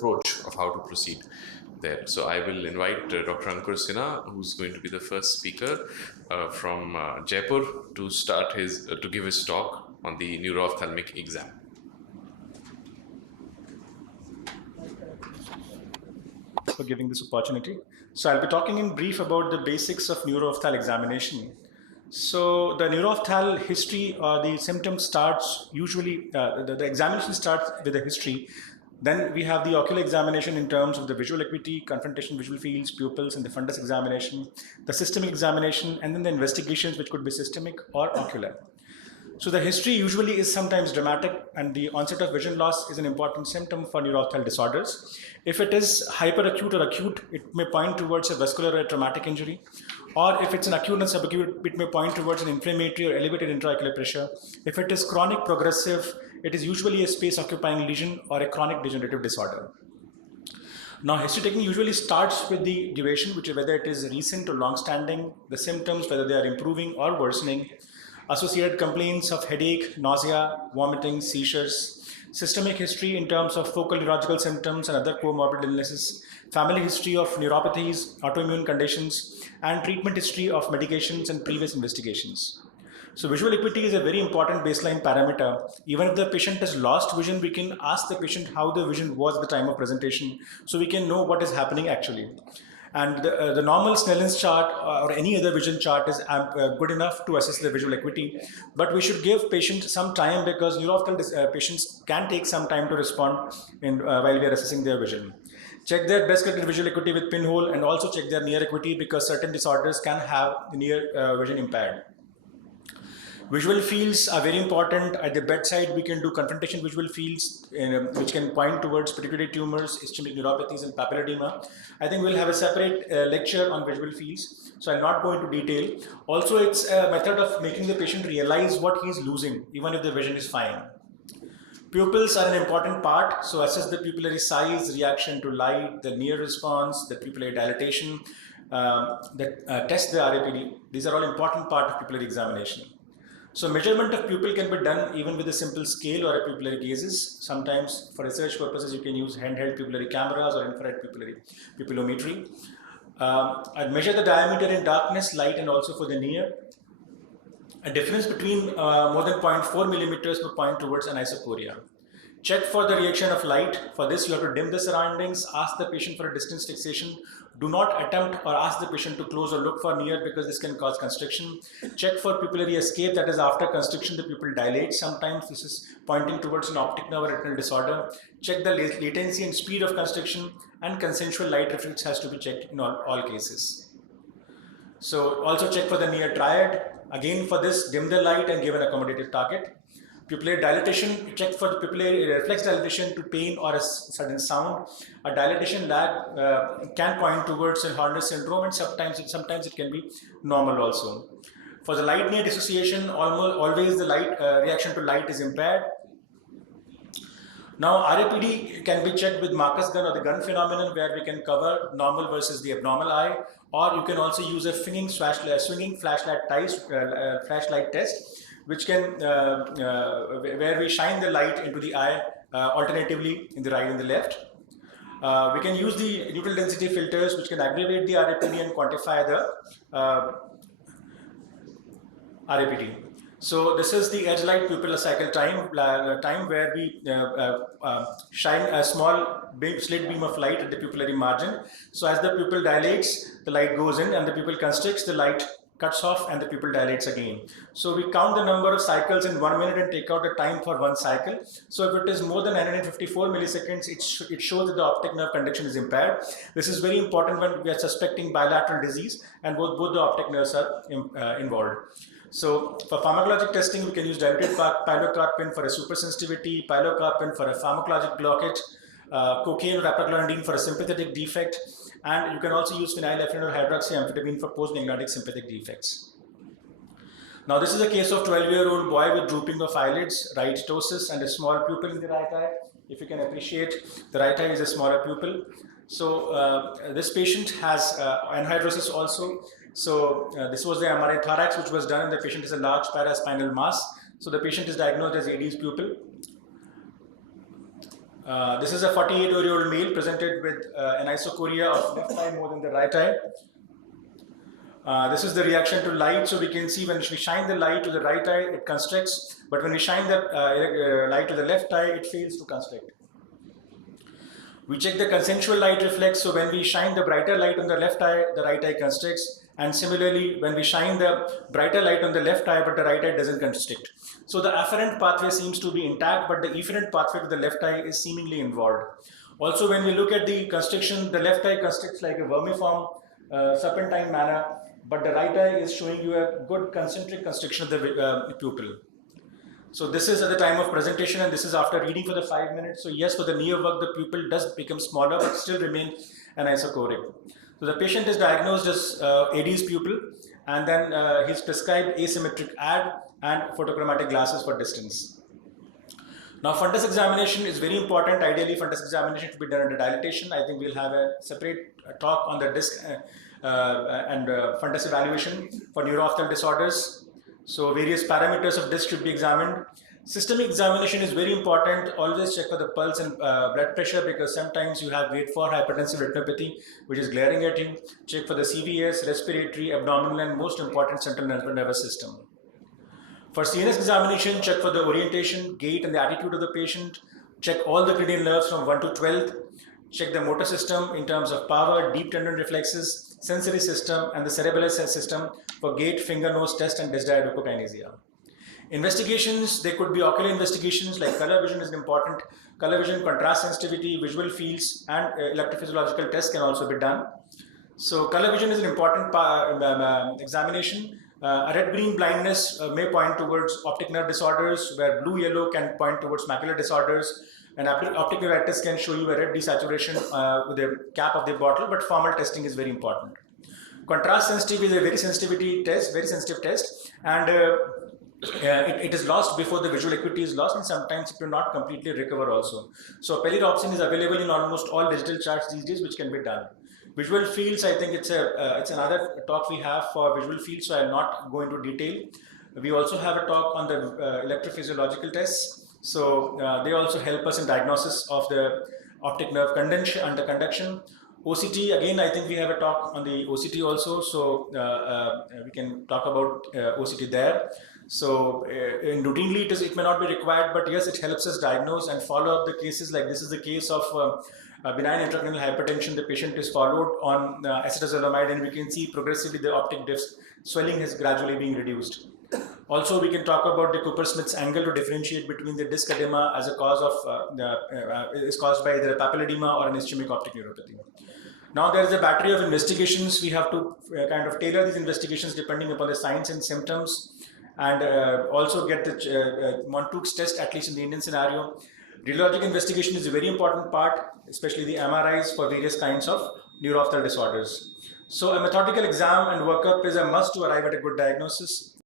approach of how to proceed there. So I will invite Dr. Ankur Sinha, who's going to be the first speaker from Jaipur, to start to give his talk on the neuro-ophthalmic exam. For giving this opportunity. So I'll be talking in brief about the basics of neuro-ophthalmic examination. So the neuro-ophthalmic history or the symptom starts usually, the examination starts with the history. Then we have the ocular examination in terms of the visual acuity, confrontation, visual fields, pupils, and the fundus examination, the systemic examination, and then the investigations, which could be systemic or ocular. So the history usually is sometimes dramatic, and the onset of vision loss is an important symptom for neuro-ophthalmic disorders. If it is hyperacute or acute, it may point towards a vascular or traumatic injury. Or if it's an acute and subacute, it may point towards an inflammatory or elevated intraocular pressure. If it is chronic progressive, it is usually a space-occupying lesion or a chronic degenerative disorder. Now, history taking usually starts with the duration, which is whether it is recent or long-standing, the symptoms, whether they are improving or worsening, associated complaints of headache, nausea, vomiting, seizures, systemic history in terms of focal neurological symptoms and other comorbid illnesses, family history of neuropathies, autoimmune conditions, and treatment history of medications and previous investigations. So visual acuity is a very important baseline parameter. Even if the patient has lost vision, we can ask the patient how the vision was at the time of presentation, so we can know what is happening actually. And the normal Snellen's chart or any other vision chart is good enough to assess the visual acuity, but we should give patients some time, because neuro-ophthalmic patients can take some time to respond while we are assessing their vision. Check their best corrected visual acuity with pinhole, and also check their near acuity, because certain disorders can have the near vision impaired. Visual fields are very important. At the bedside, we can do confrontation visual fields, which can point towards pituitary tumors, ischemic neuropathies, and papillary edema. I think we'll have a separate lecture on visual fields, so I'll not go into detail. Also, it's a method of making the patient realize what he's losing, even if the vision is fine. Pupils are an important part, so assess the pupillary size, reaction to light, the near response, the pupillary dilatation, test the RAPD. These are all important part of pupillary examination. So measurement of pupil can be done even with a simple scale or a pupillary gazes. Sometimes for research purposes, you can use handheld pupillary cameras or infrared pupillometry. I'd measure the diameter in darkness, light, and also for the near. A difference between more than 0.4 millimeters will point towards anisocoria. Check for the reaction of light. For this, you have to dim the surroundings, ask the patient for a distance fixation. Do not attempt or ask the patient to close or look for near, because this can cause constriction. Check for pupillary escape, that is after constriction the pupil dilates. Sometimes this is pointing towards an optic nerve or retinal disorder. Check the latency and speed of constriction, and consensual light reflex has to be checked in all cases. So also check for the near triad. Again, for this, dim the light and give an accommodative target. Pupillary dilatation, check for the pupillary reflex dilatation to pain or a sudden sound. A dilatation lag can point towards a Horner syndrome, and sometimes it can be normal also. For the light near dissociation, always the light reaction to light is impaired. Now, RAPD can be checked with Marcus gun or the gun phenomenon, where we can cover normal versus the abnormal eye, or you can also use a swinging flashlight test, which can where we shine the light into the eye alternatively in the right and the left. We can use the neutral density filters, which can aggregate the RAPD and quantify the RAPD. So this is the edge light pupil cycle time where we shine a small slit beam of light at the pupillary margin. So as the pupil dilates, the light goes in, and the pupil constricts, the light cuts off, and the pupil dilates again. So we count the number of cycles in 1 minute and take out the time for one cycle. So if it is more than 954 milliseconds, it shows that the optic nerve conduction is impaired. This is very important when we are suspecting bilateral disease and both the optic nerves are involved. So for pharmacologic testing, we can use diluted pilocarpine for a supersensitivity, pilocarpine for a pharmacologic blockage, cocaine or apraclonidine for a sympathetic defect, and you can also use phenylephrine or hydroxyamphetamine for postganglionic sympathetic defects. Now this is a case of 12-year-old boy with drooping of eyelids, right ptosis, and a small pupil in the right eye. If you can appreciate, the right eye is a smaller pupil. So this patient has anhidrosis also. So this was the MRI thorax which was done, and the patient has a large paraspinal mass. So the patient is diagnosed as AD's pupil. This is a 48-year-old male presented with an isochoria of left eye more than the right eye. This is the reaction to light. So we can see when we shine the light to the right eye, it constricts. But when we shine the light to the left eye, it fails to constrict. We check the consensual light reflex. So when we shine the brighter light on the left eye, the right eye constricts. And similarly, when we shine the brighter light on the left eye, but the right eye doesn't constrict. So the afferent pathway seems to be intact, but the efferent pathway to the left eye is seemingly involved. Also, when we look at the constriction, the left eye constricts like a vermiform, serpentine manner, but the right eye is showing you a good concentric constriction of the pupil. So this is at the time of presentation, and this is after reading for the 5 minutes. So yes, for the near work, the pupil does become smaller, but still remain anisochoric. So the patient is diagnosed as AD's pupil, and then he's prescribed asymmetric AD and photochromatic glasses for distance. Now, fundus examination is very important. Ideally, fundus examination should be done under dilatation. I think we'll have a separate talk on the disc and fundus evaluation for neuro-ophthalmic disorders. So various parameters of disc should be examined. Systemic examination is very important. Always check for the pulse and blood pressure, because sometimes you have grade 4 hypertensive retinopathy, which is glaring at you. Check for the CVS, respiratory, abdominal, and most important, central nervous system. For CNS examination, check for the orientation, gait, and the attitude of the patient. Check all the cranial nerves from 1 to 12th. Check the motor system in terms of power, deep tendon reflexes, sensory system, and the cerebellar system for gait, finger, nose test, and dysdiadochokinesia. Investigations, there could be ocular investigations like color vision is important. Color vision, contrast sensitivity, visual fields, and electrophysiological tests can also be done. So color vision is an important examination. A red-green blindness may point towards optic nerve disorders, where blue-yellow can point towards macular disorders. And optic neuritis can show you a red desaturation with the cap of the bottle, but formal testing is very important. Contrast sensitivity is a very sensitive test, and it is lost before the visual acuity is lost, and sometimes it will not completely recover also. So peliropsin is available in almost all digital charts these days, which can be done. Visual fields, I think it's another talk we have for visual fields, so I'll not go into detail. We also have a talk on the electrophysiological tests. So they also help us in diagnosis of the optic nerve conduction. OCT, again, I think we have a talk on the OCT also, so we can talk about OCT there. So routinely it may not be required, but yes, it helps us diagnose and follow up the cases. Like this is the case of benign intracranial hypertension. The patient is followed on acetazolamide, and we can see progressively the optic disc swelling is gradually being reduced. Also, we can talk about the Cooper-Smith's angle to differentiate between the disc edema as a cause of is caused by either a papilledema or an ischemic optic neuropathy. Now there is a battery of investigations. We have to kind of tailor these investigations depending upon the signs and symptoms, and also get the Montague's test, at least in the Indian scenario. Radiologic investigation is a very important part, especially the MRIs for various kinds of neuro-ophthalmic disorders. So a methodical exam and workup is a must to arrive at a good diagnosis.